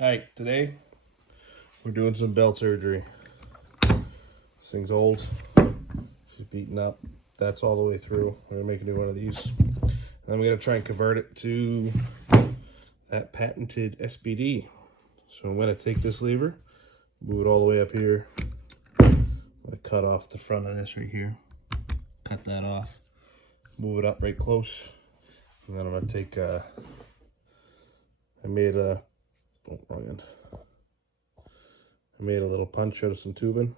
Alright, today we're doing some belt surgery. This thing's old. She's beaten up. That's all the way through. We're gonna make a new one of these. And then we're gonna try and convert it to that patented SBD. So I'm gonna take this lever, move it all the way up here. I'm gonna cut off the front of this right here. Cut that off. Move it up right close. And then I'm gonna take I made a little punch out of some tubing.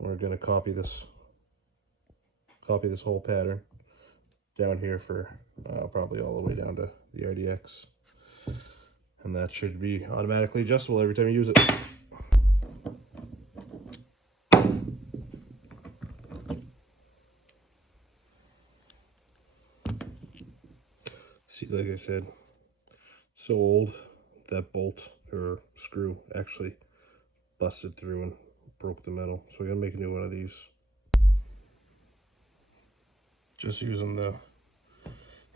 We're gonna copy this whole pattern down here for probably all the way down to the RDX. And that should be automatically adjustable every time you use it. See, like I said, so old that bolt or screw actually busted through and broke the metal. So we're gonna make a new one of these. Just using the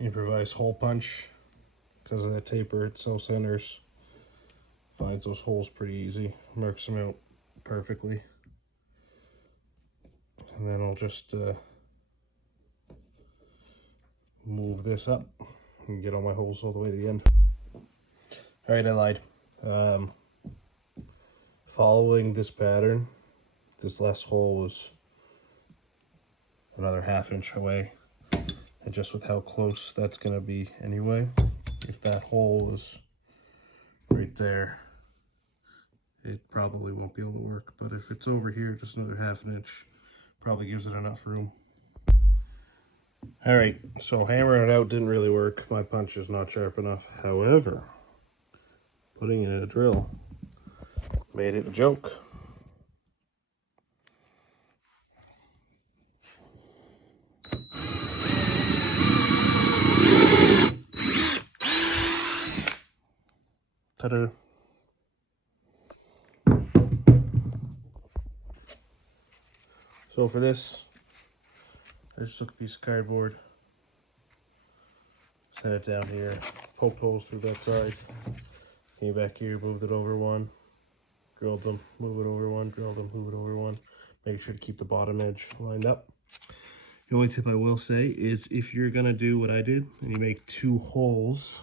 improvised hole punch because of that taper. It self-centers, finds those holes pretty easy, marks them out perfectly. And then I'll just move this up and get all my holes all the way to the end. All right, I lied. Following this pattern, this last hole was another 1/2 inch away, and just with how close that's going to be anyway, if that hole was right there, it probably won't be able to work. But if it's over here, just another 1/2 inch probably gives it enough room. All right, so hammering it out didn't really work. My punch is not sharp enough. However, putting it in a drill made it a joke. Ta-da. So for this, I just took a piece of cardboard, set it down here, poked holes through that side, came back here, moved it over one, drilled them, move it over one, drilled them, move it over one. Make sure to keep the bottom edge lined up. The only tip I will say is if you're gonna do what I did and you make 2 holes,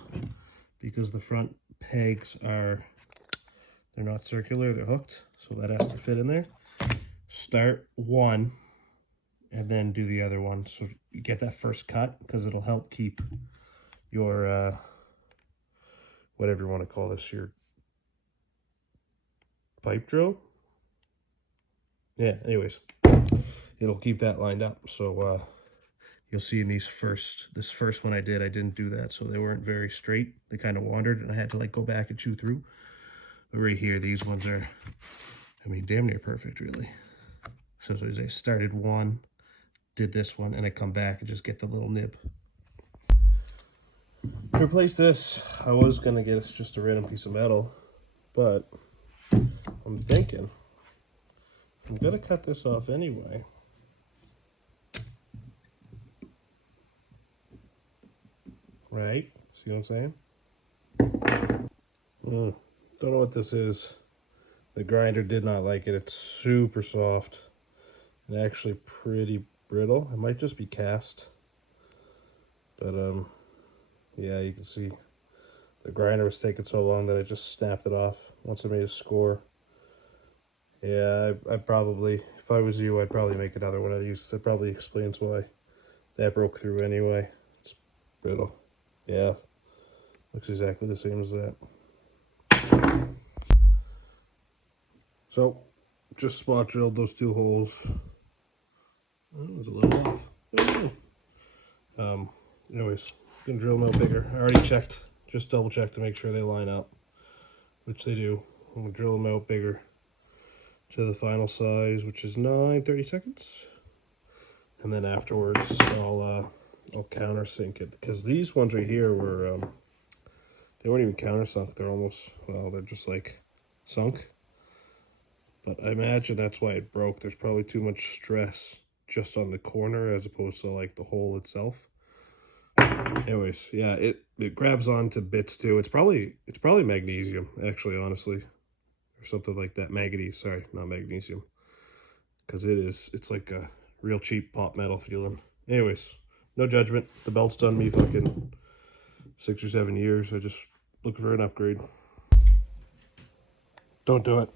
because the front pegs they're not circular, they're hooked, so that has to fit in there. Start one and then do the other one, so you get that first cut, because it'll help keep your whatever you want to call this, your pipe drill. Yeah, anyways, it'll keep that lined up. So you'll see in this first one I didn't do that, so they weren't very straight. They kind of wandered and I had to like go back and chew through. But right here, these ones are, I mean, damn near perfect, really. So I started one, did this one, and I come back and just get the little nib. To replace this, I was gonna get just a random piece of metal, but I'm thinking I'm gonna cut this off anyway. Right? See what I'm saying? Don't know what this is. The grinder did not like it. It's super soft and actually pretty brittle. It might just be cast, but yeah, you can see the grinder was taking so long that I just snapped it off once I made a score. Yeah, I probably, if I was you, I'd probably make another one of these. That probably explains why that broke through anyway. It's brittle. Yeah, looks exactly the same as that. So, just spot drilled those 2 holes. Oh, it was a little off. Anyways, gonna drill them out bigger. I already checked, just double checked to make sure they line up, which they do. I'm gonna drill them out bigger to the final size, which is 9/32. And then afterwards, I'll countersink it, because these ones right here were, they weren't even countersunk. They're almost, well, they're just like sunk. But I imagine that's why it broke. There's probably too much stress just on the corner as opposed to like the hole itself. Anyways, yeah, it grabs onto bits too. It's probably magnesium, actually, honestly, or something like that. Manganese, sorry, not magnesium, because it's like a real cheap pop metal feeling. Anyways, no judgment. The belt's done me fucking 6 or 7 years. I just looking for an upgrade. Don't do it.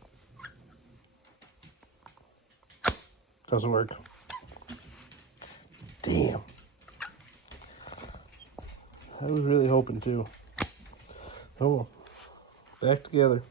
Doesn't work. Damn. I was really hoping to. Oh well. Back together.